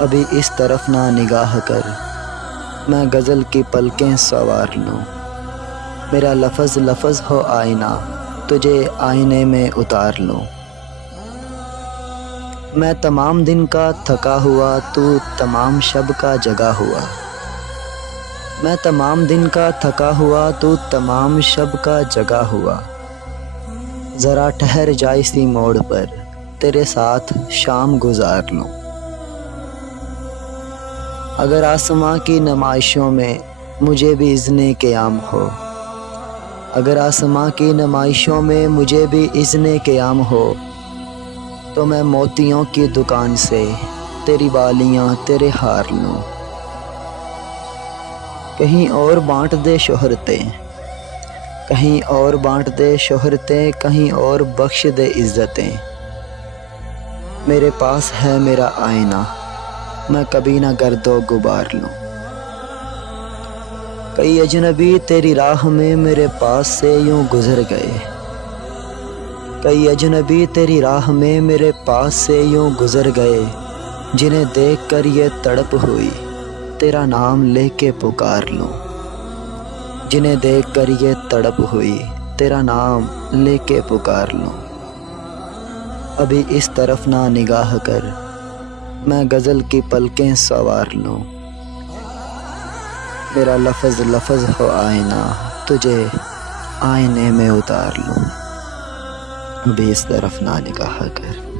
ابھی اس طرف نہ نگاہ کر، میں غزل کی پلکیں سنوار لوں۔ میرا لفظ لفظ ہو آئینہ، تجھے آئینے میں اتار لوں۔ میں تمام دن کا تھکا ہوا، تو تمام شب کا جگا ہوا۔ میں تمام دن کا تھکا ہوا، تو تمام شب کا جگا ہوا۔ ذرا ٹھہر جا اسی موڑ پر، تیرے ساتھ شام گزار لوں۔ اگر آسماں کی نمائشوں میں مجھے بھی اذن قیام ہو، اگر آسماں کی نمائشوں میں مجھے بھی اذن قیام ہو، تو میں موتیوں کی دکان سے تیری بالیاں تیرے ہار لوں۔ کہیں اور بانٹ دے شہرتیں، کہیں اور بانٹ دے شہرتیں، کہیں اور بخش دے عزتیں۔ میرے پاس ہے میرا آئینہ، میں کبھی نہ گرد و غبار لوں۔ کئی اجنبی تیری راہ میں میرے پاس سے یوں گزر گئے، کئی اجنبی تیری راہ میں میرے پاس سے یوں گزر گئے، جنہیں دیکھ کر یہ تڑپ ہوئی تیرا نام لے کے پکار لوں۔ جنہیں دیکھ کر یہ تڑپ ہوئی تیرا نام لے کے پکار لوں۔ ابھی اس طرف نہ نگاہ کر، میں غزل کی پلکیں سنوار لوں۔ میرا لفظ لفظ ہو آئینہ، تجھے آئینے میں اتار لوں۔ ابھی اس طرف نہ نگاہ کر۔